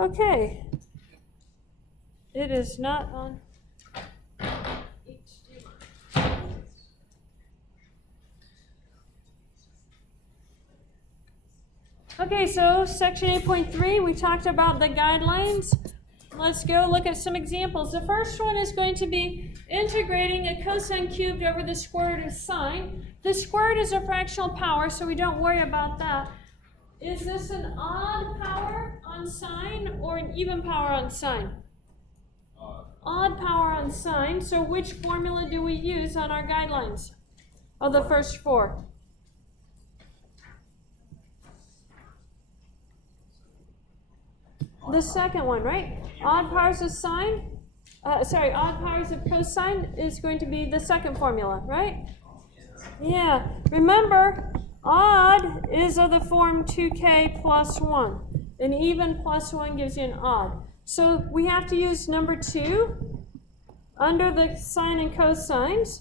Okay. It is not on. Okay, so section 8.3, we talked about the guidelines. Let's go look at some examples. The first one is going to be integrating a cosine cubed over the square root of sine. The square root is a fractional power, so we don't worry about that. Is this an odd power on sine or an even power on sine? Odd power on sine. So which formula do we use on our guidelines? Oh, the first four. The second one, right? Odd powers of sine, odd powers of cosine is going to be the second formula, right? Yeah. Remember, odd is of the form 2k plus 1. An even plus 1 gives you an odd. So we have to use number 2 under the sine and cosines.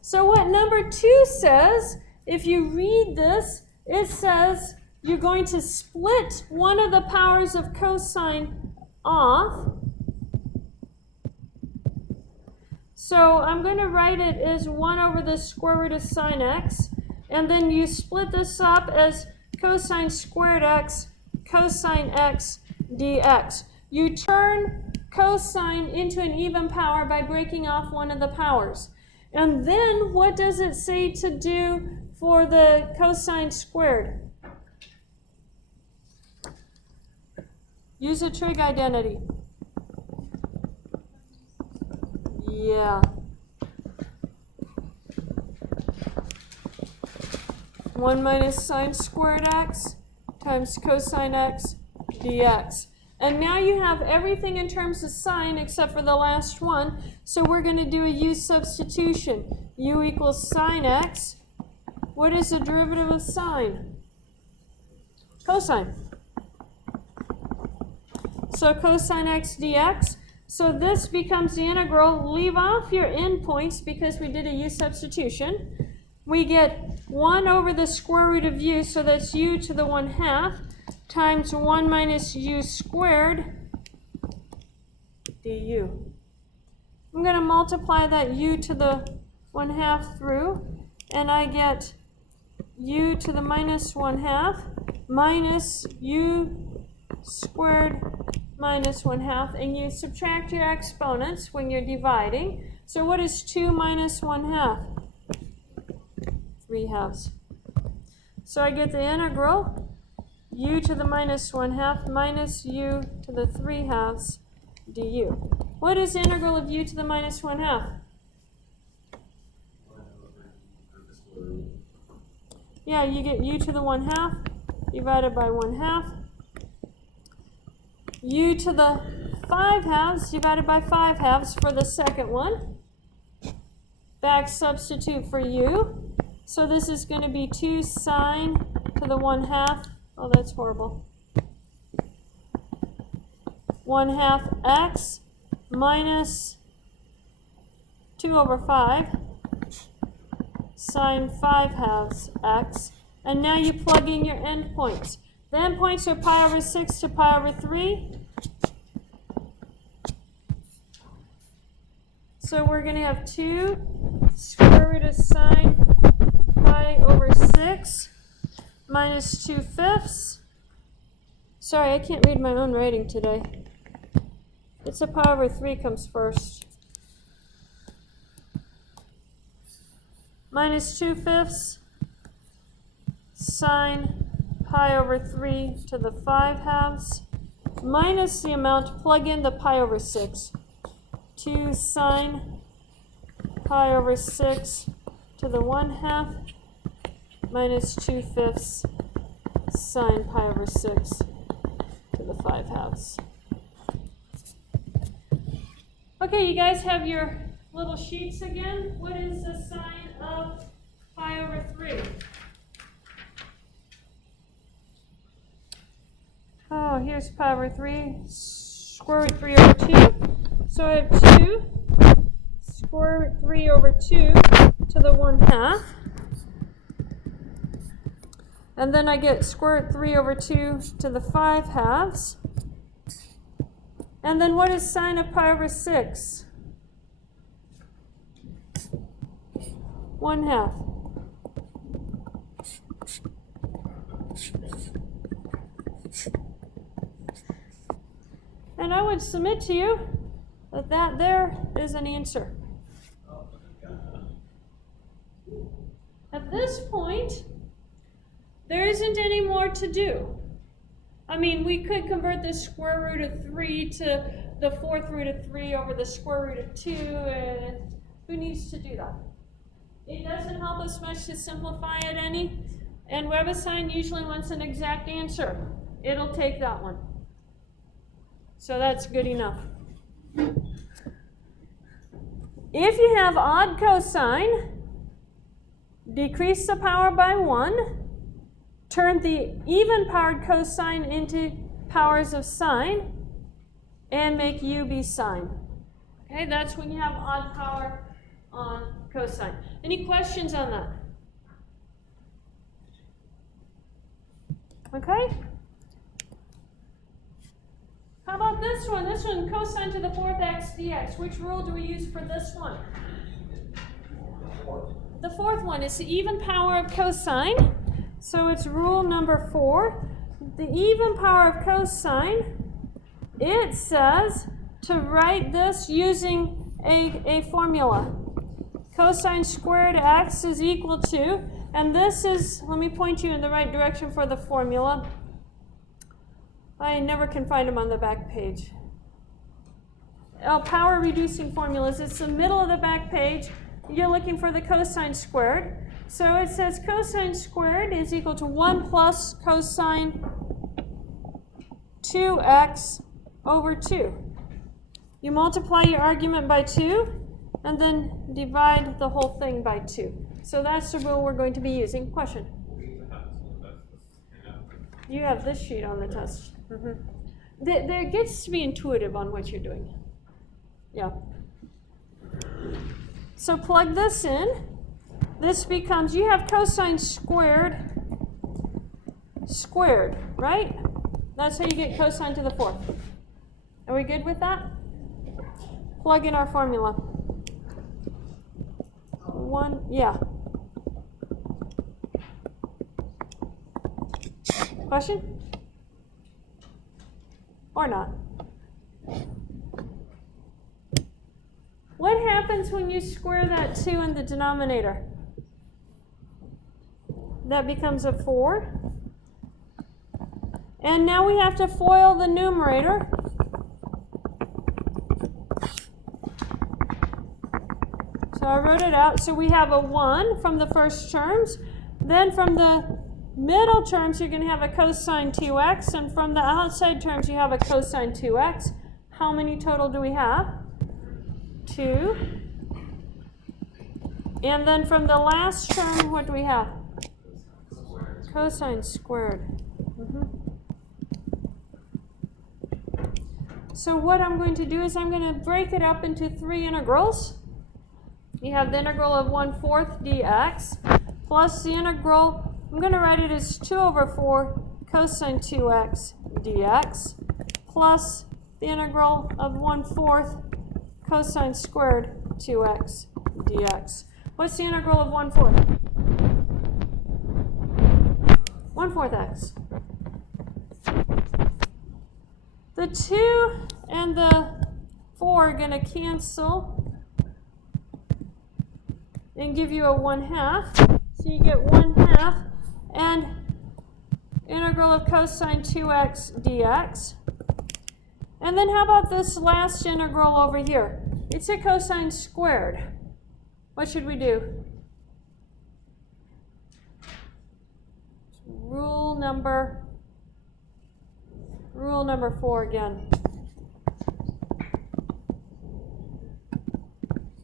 So what number 2 says, if you read this, it says you're going to split one of the powers of cosine off. So I'm going to write it as 1 over the square root of sine x. And then you split this up as cosine squared x, cosine x dx. You turn cosine into an even power by breaking off one of the powers. And then what does it say to do for the cosine squared? Use a trig identity. Yeah. 1 minus sine squared x times cosine x dx. And now you have everything in terms of sine except for the last one. So we're going to do a u substitution. U equals sine x. What is the derivative of sine? Cosine. So cosine x dx. So this becomes the integral. Leave off your endpoints because we did a u substitution. We get 1 over the square root of u, so that's u to the 1/2, times 1 minus u squared du. I'm going to multiply that u to the 1/2 through, and I get u to the minus 1/2 minus u squared minus 1/2, and you subtract your exponents when you're dividing. So what is 2 minus 1/2? 3/2. So I get the integral u to the minus 1/2 minus u to the 3/2 du. What is the integral of u to the minus 1/2? Yeah, you get u to the 1/2 divided by 1/2. U to the 5/2 divided by 5/2 for the second one. Back substitute for u. So this is going to be 2 sine to the 1/2. Oh, that's horrible. 1/2 x minus 2 over 5 sine 5/2 x. And now you plug in your endpoints. The endpoints are pi over 6 to pi over 3. So we're going to have 2 square root of sine pi over 6 minus 2/5. Sorry, I can't read my own writing today. It's a pi over 3 comes first. Minus 2/5 sine pi over 3 to the 5/2 minus the amount, plug in the pi over 6. 2 sine pi over 6 to the 1/2 minus 2/5 sine pi over 6 to the 5/2. Okay, you guys have your little sheets again. What is the sine of pi over 3? Oh, here's pi over 3, square root 3 over 2. So I have 2 square root 3 over 2 to the 1/2. And then I get square root 3 over 2 to the 5/2. And then what is sine of pi over 6? 1/2. And I would submit to you that that there is an answer. At this point, there isn't any more to do. I mean, we could convert the square root of 3 to the 4th root of 3 over the square root of 2, and who needs to do that? It doesn't help us much to simplify it any, and WebAssign usually wants an exact answer. It'll take that one. So that's good enough. If you have odd cosine, decrease the power by 1, turn the even-powered cosine into powers of sine, and make u be sine. Okay, that's when you have odd power on cosine. Any questions on that? Okay. How about this one? This one, cosine to the 4th x dx. Which rule do we use for this one? The 4th one is the even power of cosine. So it's rule number 4. The even power of cosine, it says to write this using a formula. Cosine squared x is equal to, and this is, let me point you in the right direction for the formula. I never can find them on the back page. Oh, power reducing formulas. It's the middle of the back page. You're looking for the cosine squared. So it says cosine squared is equal to 1 plus cosine 2x over 2. You multiply your argument by 2, and then divide the whole thing by 2. So that's the rule we're going to be using. Question? You have this sheet on the test. There gets to be intuitive on what you're doing. Yeah. So plug this in. This becomes, you have cosine squared, right? That's how you get cosine to the 4th. Are we good with that? Plug in our formula. 1, yeah. Question? Or not? What happens when you square that 2 in the denominator? That becomes a 4. And now we have to FOIL the numerator. So I wrote it out. So we have a 1 from the first terms. Then from the middle terms, you're going to have a cosine 2x. And from the outside terms, you have a cosine 2x. How many total do we have? 2. And then from the last term, what do we have? Cosine squared. So what I'm going to do is I'm going to break it up into 3 integrals. You have the integral of 1/4 dx plus the integral, I'm going to write it as 2 over 4 cosine 2x dx plus the integral of 1/4 cosine squared 2x dx. What's the integral of 1/4? 1/4 x. The 2 and the 4 are going to cancel and give you a 1/2. So you get 1/2 and integral of cosine 2x dx. And then how about this last integral over here? It's a cosine squared. What should we do? Rule number 4 again.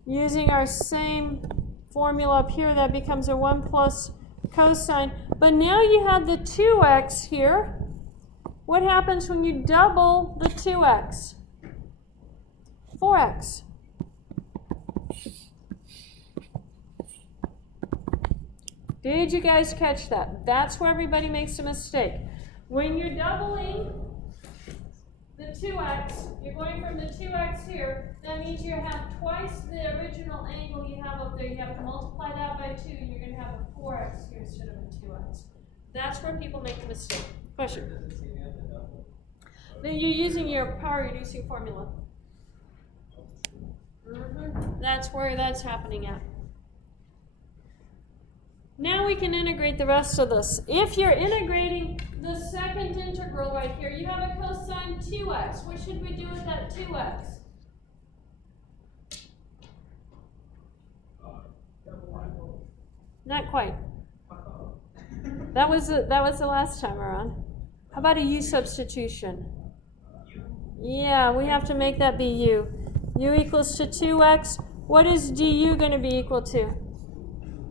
Using our same formula up here, that becomes a 1 plus cosine. But now you have the 2x here. What happens when you double the 2x? 4x. Did you guys catch that? That's where everybody makes a mistake. When you're doubling the 2x, you're going from the 2x here, that means you have twice the original angle you have up there. You have to multiply that by 2, and you're going to have a 4x here instead of a 2x. That's where people make the mistake. Question? Then you're using your power reducing formula. That's where that's happening at. Now we can integrate the rest of this. If you're integrating the second integral right here, you have a cosine 2x. What should we do with that 2x? Not quite. That was the last time around. How about a u substitution? Yeah, we have to make that be u. U equals to 2x. What is du going to be equal to?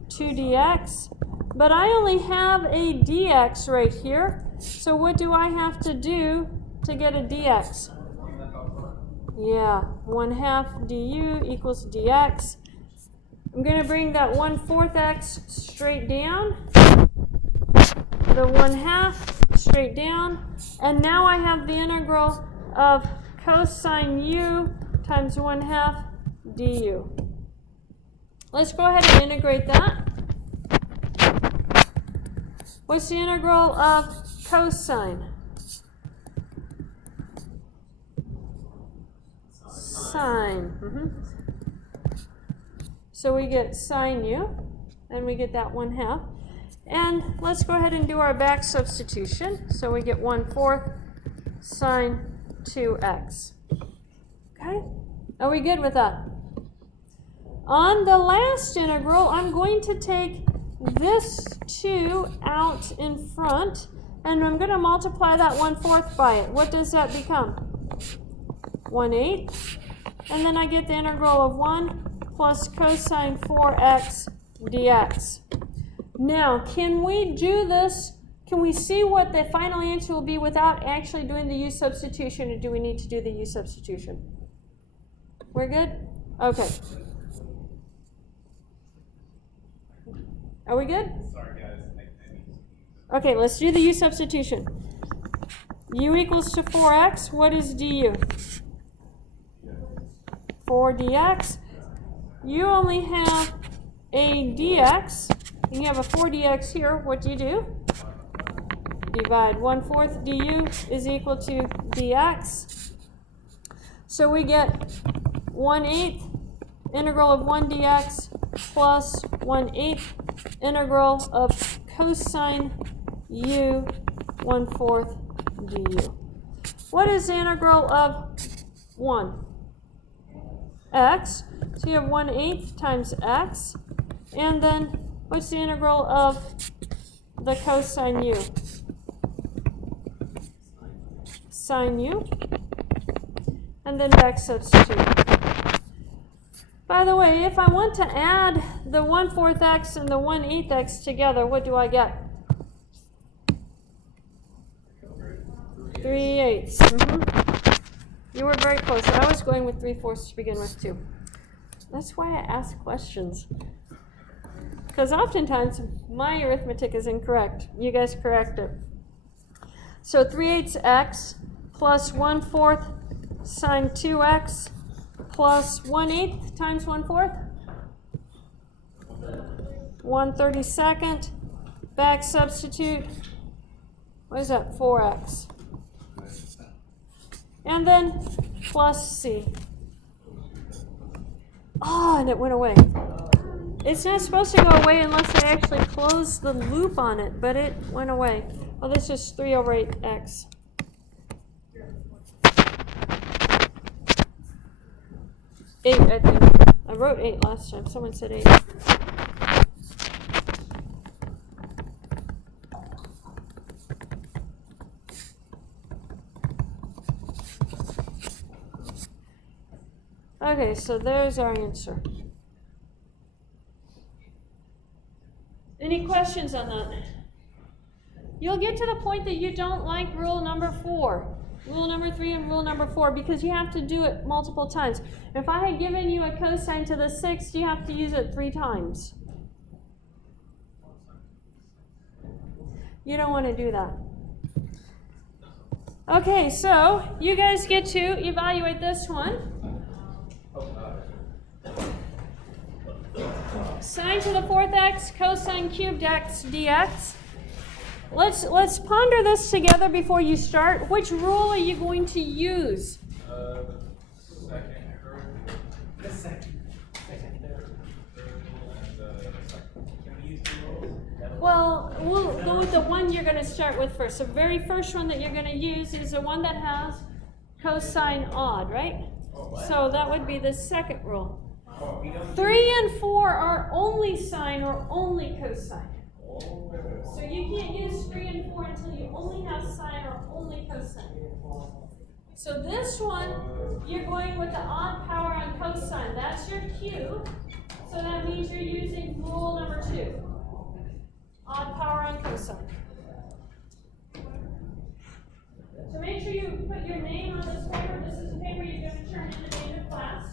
2 dx. But I only have a dx right here. So what do I have to do to get a dx? Yeah, 1/2 du equals dx. I'm going to bring that 1/4 x straight down. The 1/2 straight down. And now I have the integral of cosine u times 1/2 du. Let's go ahead and integrate that. What's the integral of cosine? Sine. So we get sine u, and we get that 1/2. And let's go ahead and do our back substitution. So we get 1/4 sine 2x. Okay? Are we good with that? On the last integral, I'm going to take this 2 out in front, and I'm going to multiply that 1/4 by it. What does that become? 1/8. And then I get the integral of 1 plus cosine 4x dx. Now, can we do this? Can we see what the final answer will be without actually doing the u substitution, or do we need to do the u substitution? We're good? Okay. Are we good? Sorry, guys. Okay, let's do the u substitution. U equals to 4x. What is du? 4 dx. You only have a dx. And you have a 4 dx here. What do? Divide 1/4 du is equal to dx. So we get 1/8 integral of 1 dx plus 1/8 integral of cosine u 1/4 du. What is the integral of 1? X. So you have 1/8 times x. And then what's the integral of the cosine u? Sine u. And then back substitute. By the way, if I want to add the 1/4 x and the 1/8 x together, what do I get? 3/8. You were very close. I was going with 3/4 to begin with, too. That's why I ask questions. Because oftentimes my arithmetic is incorrect. You guys correct it. So 3/8 x plus 1/4 sine 2x plus 1/8 times 1/4. 1/32. Back substitute. What is that? 4x. And then plus c. Oh, and it went away. It's not supposed to go away unless I actually close the loop on it, but it went away. Well, this is 3/8x. Eight, I think. I wrote 8 last time. Someone said 8. Okay, so there's our answer. Any questions on that? You'll get to the point that you don't like rule number 4, rule number 3, and rule number 4 because you have to do it multiple times. If I had given you a cosine to the 6th, you have to use it 3 times. You don't want to do that. Okay, so you guys get to evaluate this one. Sine to the fourth x, cosine cubed x dx. Let's ponder this together before you start. Which rule are you going to use? The second, third rule, and the second. Can we use two rules? Well, we'll go with the one you're going to start with first. The very first one that you're going to use is the one that has cosine odd, right? So that would be the second rule. 3 and 4 are only sine or only cosine. So you can't use 3 and 4 until you only have sine or only cosine. So this one, you're going with the odd power on cosine. That's your Q. So that means you're using rule number 2. Odd power on cosine. So make sure you put your name on this paper. This is a paper you're going to turn in the end of class.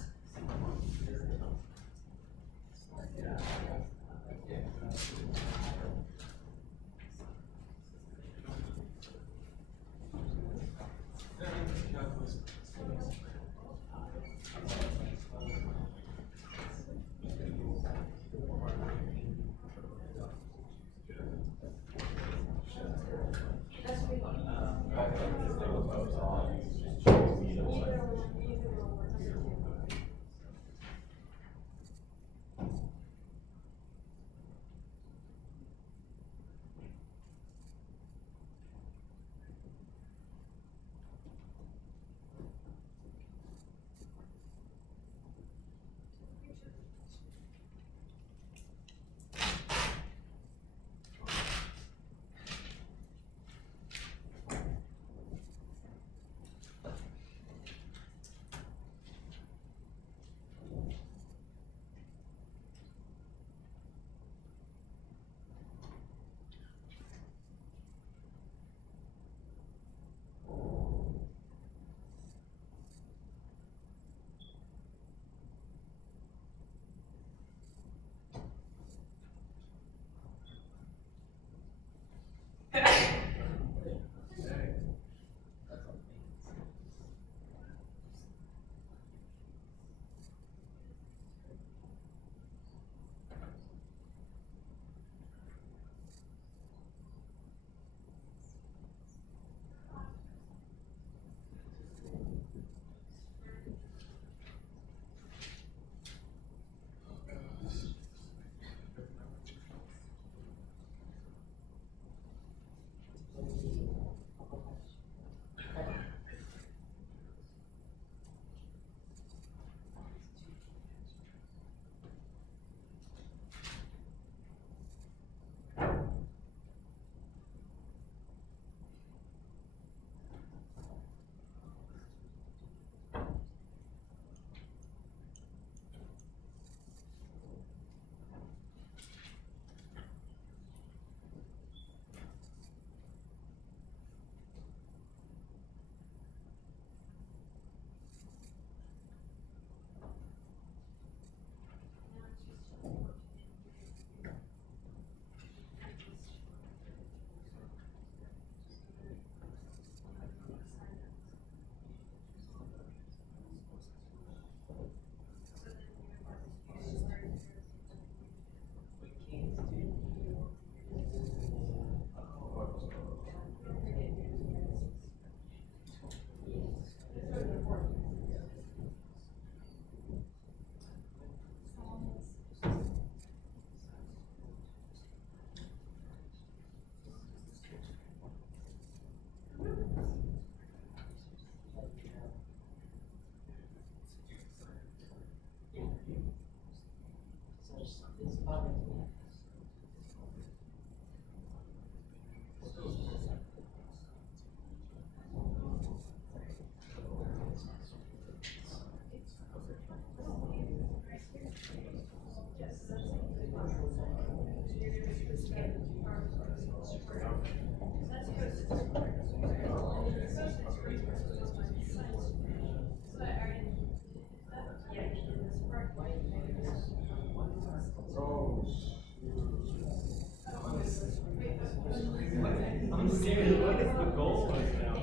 I'm scared. What is the goal right now?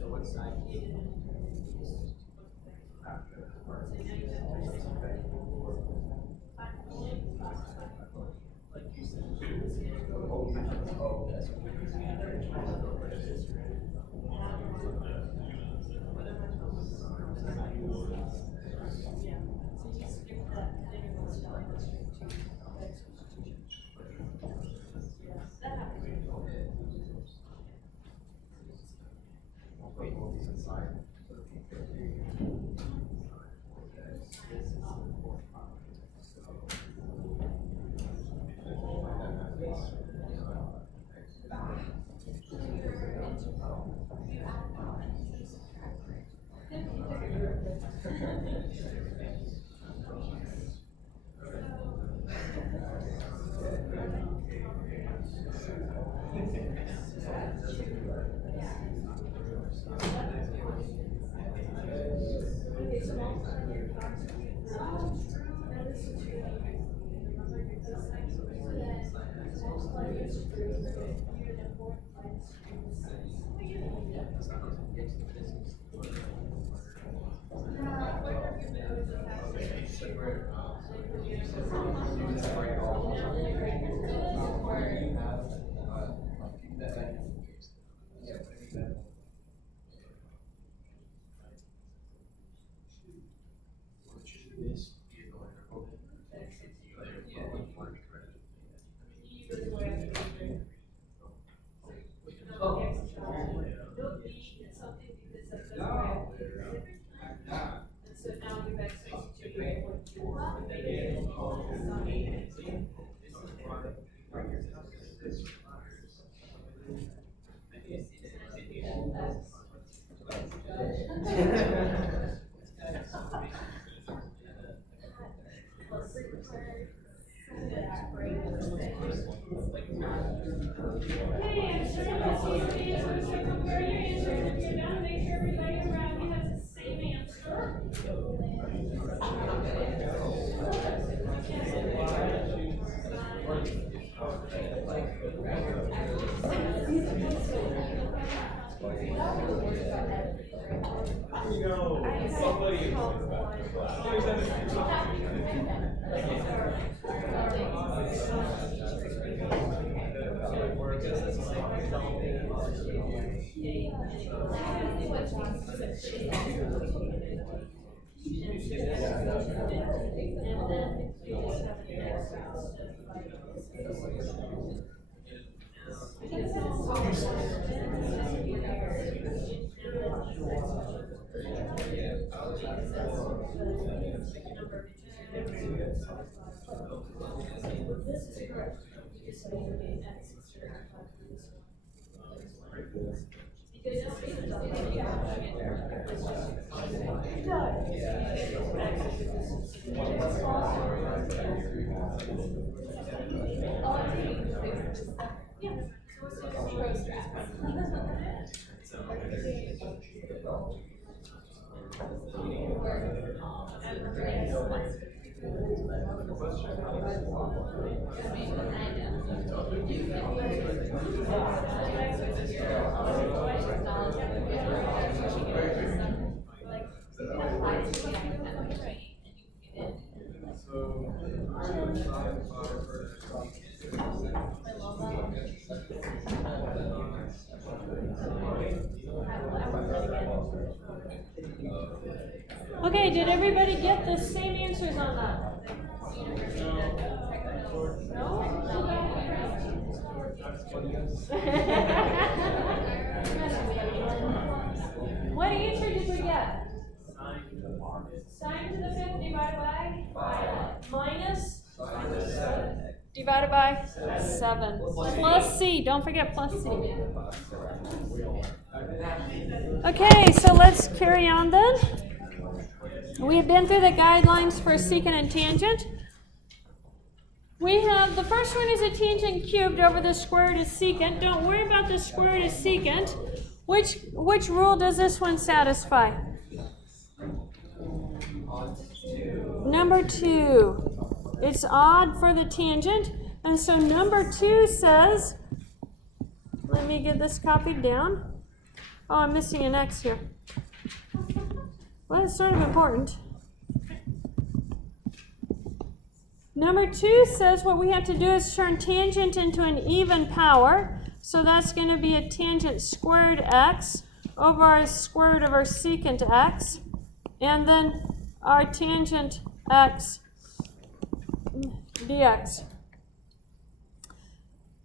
So what side? Okay, did everybody get the same answers on that? No? What answer did we get? Sine to the fifth divided by? Minus? divided by 7. Plus c. Don't forget plus c. Okay, so let's carry on then. We have been through the guidelines for secant and tangent. We have, the first one is a tangent cubed over the square root of secant. Don't worry about the square root of secant. Which rule does this one satisfy? Number 2. It's odd for the tangent. And so number 2 says, let me get this copied down. Oh, I'm missing an X here. Well, it's sort of important. Number 2 says what we have to do is turn tangent into an even power. So that's going to be a tangent squared x over our square root of our secant x. And then our tangent x dx.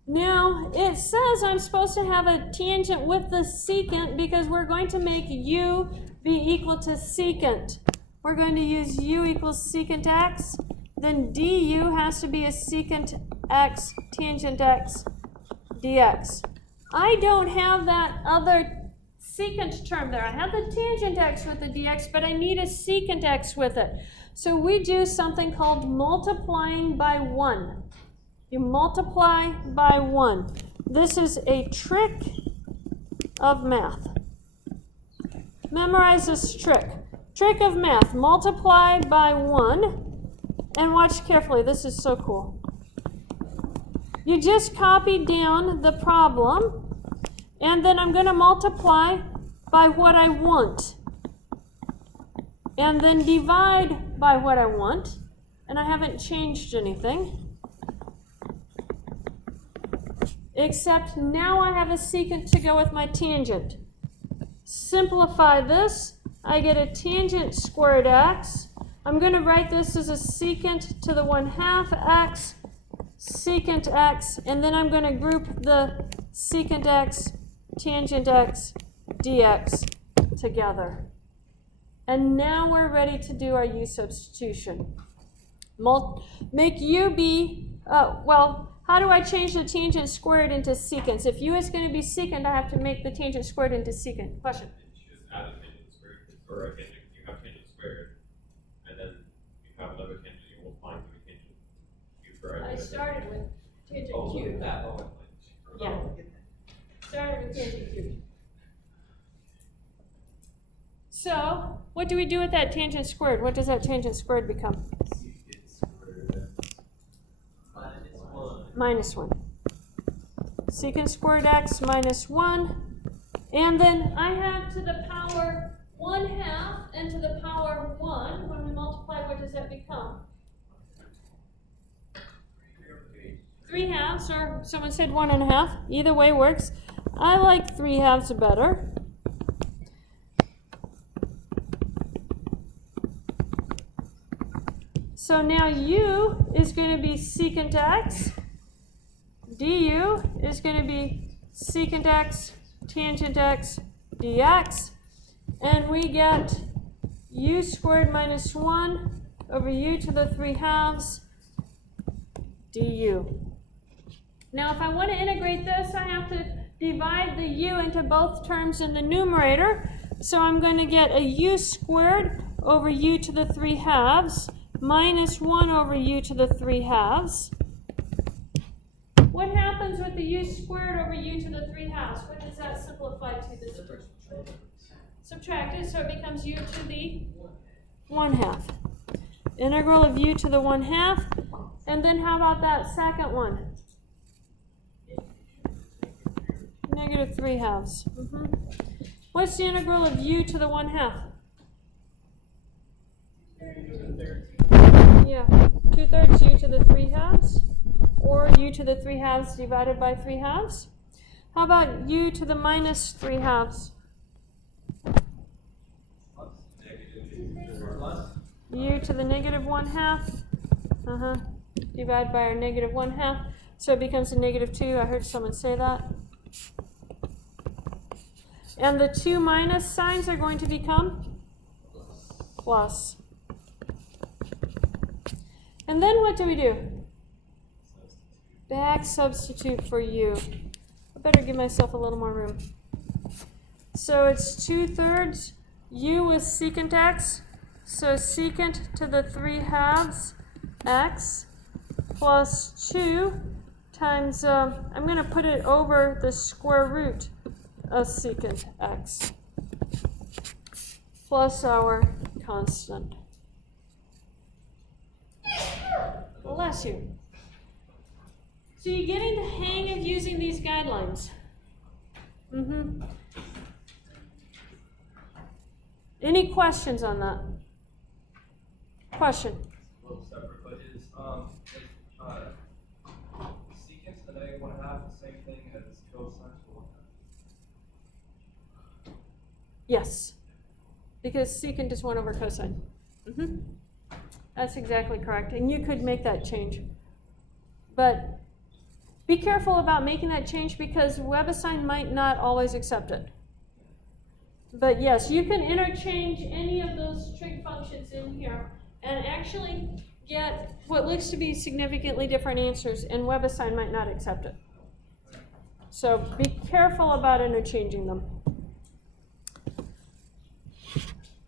Now, it says I'm supposed to have a tangent with the secant because we're going to make u be equal to secant. We're going to use u equals secant x. Then du has to be a secant x tangent x dx. I don't have that other secant term there. I have the tangent x with the dx, but I need a secant x with it. So we do something called multiplying by 1. You multiply by 1. This is a trick of math. Memorize this trick. Trick of math. Multiply by 1. And watch carefully. This is so cool. You just copy down the problem. And then I'm going to multiply by what I want. And then divide by what I want. And I haven't changed anything. Except now I have a secant to go with my tangent. Simplify this. I get a tangent squared x. I'm going to write this as a secant to the 1/2 x, secant x, and then I'm going to group the secant x, tangent x, dx together. And now we're ready to do our u substitution. Make u be, how do I change the tangent squared into secants? If u is going to be secant, I have to make the tangent squared into secant. Question? Just add a tangent squared, or a tangent, you have tangent squared, and then you have another tangent, you will find the tangent cubed. I started with tangent cubed. Yeah. Started with tangent cubed. So, what do we do with that tangent squared? What does that tangent squared become? Minus 1. Secant squared x minus 1. And then I have to the power 1/2 and to the power 1. When we multiply, what does that become? 3/2, or someone said 1.5. Either way works. I like 3/2 better. So now u is going to be secant x. Du is going to be secant x, tangent x, dx. And we get u squared minus 1 over u to the 3/2 du. Now, if I want to integrate this, I have to divide the u into both terms in the numerator. So I'm going to get a u squared over u to the 3/2 minus 1 over u to the 3/2. What happens with the u squared over u to the 3/2? What does that simplify to? This subtract it, so it becomes u to the 1/2. Integral of u to the 1/2. And then how about that second one? Negative 3/2. What's the integral of u to the 1/2? Yeah, 2/3 u to the 3/2, or u to the 3/2 divided by 3/2. How about u to the minus 3/2? U to the negative 1/2. Divided by our negative 1/2. So it becomes a negative 2. I heard someone say that. And the two minus signs are going to become plus. And then what do we do? back substitute for u. I better give myself a little more room. So it's 2/3 u with secant x. So secant to the 3/2 x plus 2 times, I'm going to put it over the square root of secant x plus our constant. Bless you. So you're getting the hang of using these guidelines. Any questions on that? Question? A little separate, but is secant to the -1/2 the same thing as cosine to 1/2? Yes, because secant is 1 over cosine. That's exactly correct, and you could make that change. But be careful about making that change because WebAssign might not always accept it. But yes, you can interchange any of those trig functions in here and actually get what looks to be significantly different answers, and WebAssign might not accept it. So be careful about interchanging them.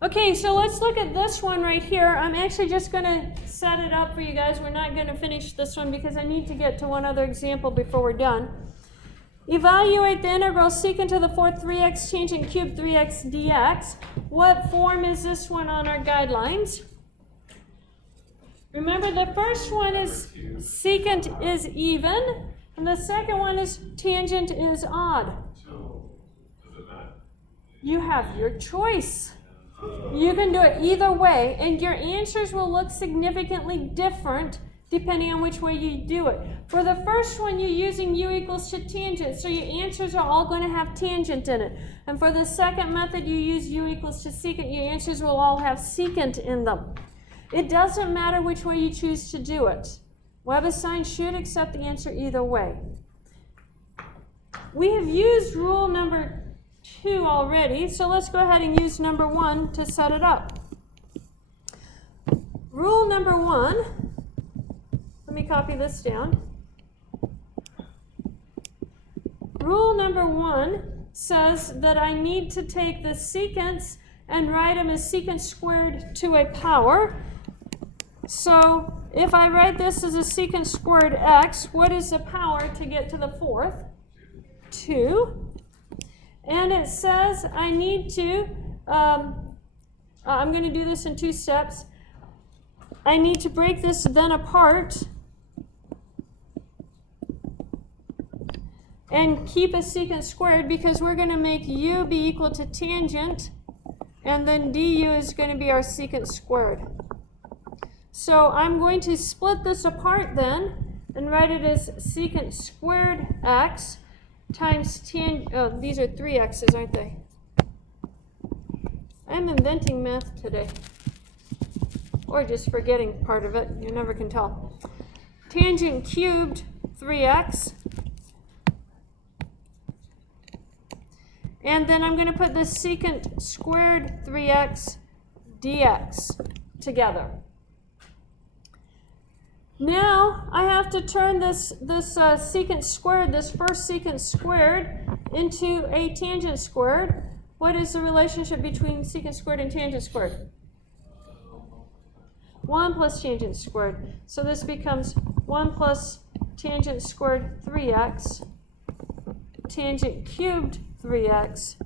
Okay, so let's look at this one right here. I'm actually just going to set it up for you guys. We're not going to finish this one because I need to get to one other example before we're done. Evaluate the integral secant to the 4th 3x tangent cubed 3x dx. What form is this one on our guidelines? Remember, the first one is secant is even, and the second one is tangent is odd. So, does it matter? You have your choice. You can do it either way, and your answers will look significantly different depending on which way you do it. For the first one, you're using u equals to tangent, so your answers are all going to have tangent in it. And for the second method, you use u equals to secant, your answers will all have secant in them. It doesn't matter which way you choose to do it. WebAssign should accept the answer either way. We have used rule number 2 already, so let's go ahead and use number 1 to set it up. Rule number 1, let me copy this down. Rule number 1 says that I need to take the secants and write them as secant squared to a power. So if I write this as a secant squared x, what is the power to get to the 4th? 2. And it says I need to, I'm going to do this in 2 steps. I need to break this then apart and keep a secant squared because we're going to make u be equal to tangent, and then du is going to be our secant squared. So I'm going to split this apart then and write it as secant squared x times these are 3x's, aren't they? I'm inventing math today. Or just forgetting part of it. You never can tell. Tangent cubed 3x. And then I'm going to put the secant squared 3x dx together. Now I have to turn this secant squared, this first secant squared, into a tangent squared. What is the relationship between secant squared and tangent squared? 1 plus tangent squared. So this becomes 1 plus tangent squared 3x, tangent cubed 3x,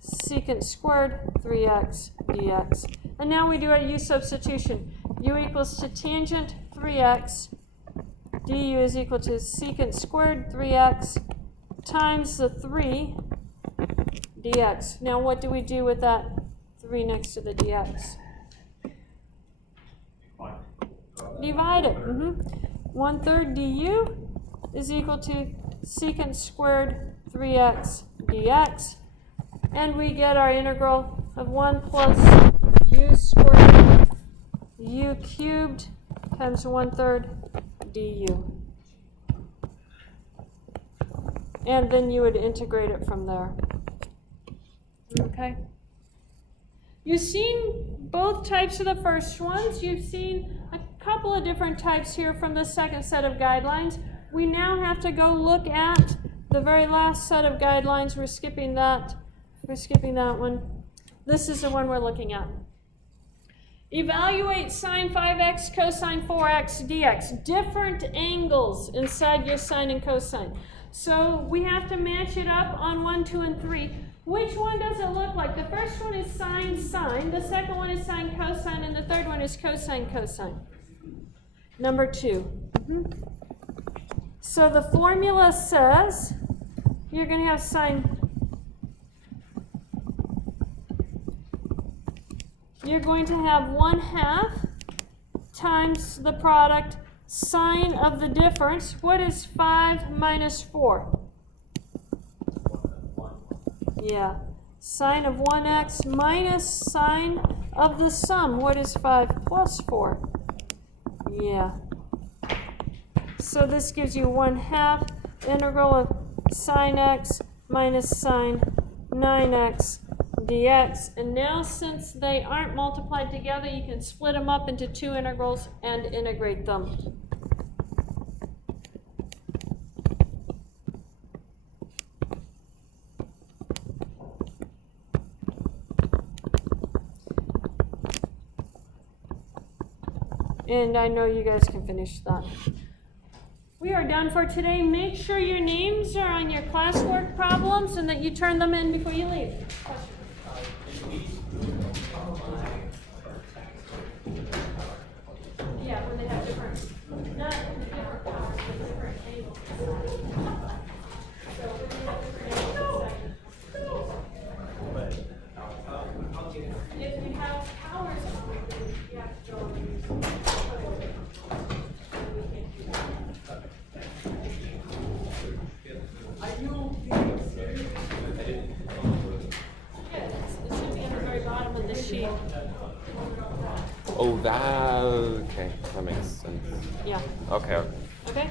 secant squared 3x dx. And now we do our u substitution. U equals to tangent 3x, du is equal to secant squared 3x times the 3 dx. Now what do we do with that 3 next to the dx? Divide it. 1/3 du is equal to secant squared 3x dx. And we get our integral of 1 plus u squared u cubed times 1/3 du. And then you would integrate it from there. Okay? You've seen both types of the first ones. You've seen a couple of different types here from the second set of guidelines. we now have to go look at the very last set of guidelines. We're skipping that. We're skipping that one. This is the one we're looking at. Evaluate sine 5x, cosine 4x, dx. Different angles inside your sine and cosine. So we have to match it up on 1, 2, and 3. Which one does it look like? The first one is sine, sine. The second one is sine, cosine. And the third one is cosine, cosine. Number 2. So the formula says you're going to have sine. You're going to have 1/2 times the product sine of the difference. What is 5 minus 4? Yeah. Sine of 1x minus sine of the sum. What is 5 plus 4? Yeah. So this gives you 1/2 integral of sine x minus sine 9x dx. And now since they aren't multiplied together, you can split them up into 2 integrals and integrate them. And I know you guys can finish that. We are done for today. Make sure your names are on your classwork problems and that you turn them in before you leave. Yeah, when they have different, not different powers, but different angles. So when they have different angles, if you have powers on it, you have to go and use them. Oh, that, okay, that makes sense. Yeah. Okay. Okay?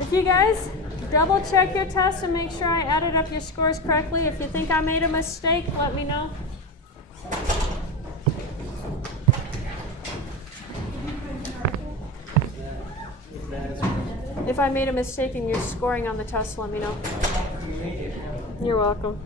If you guys double check your tests and make sure I added up your scores correctly. If you think I made a mistake, let me know. If I made a mistake in your scoring on the test, let me know. You're welcome.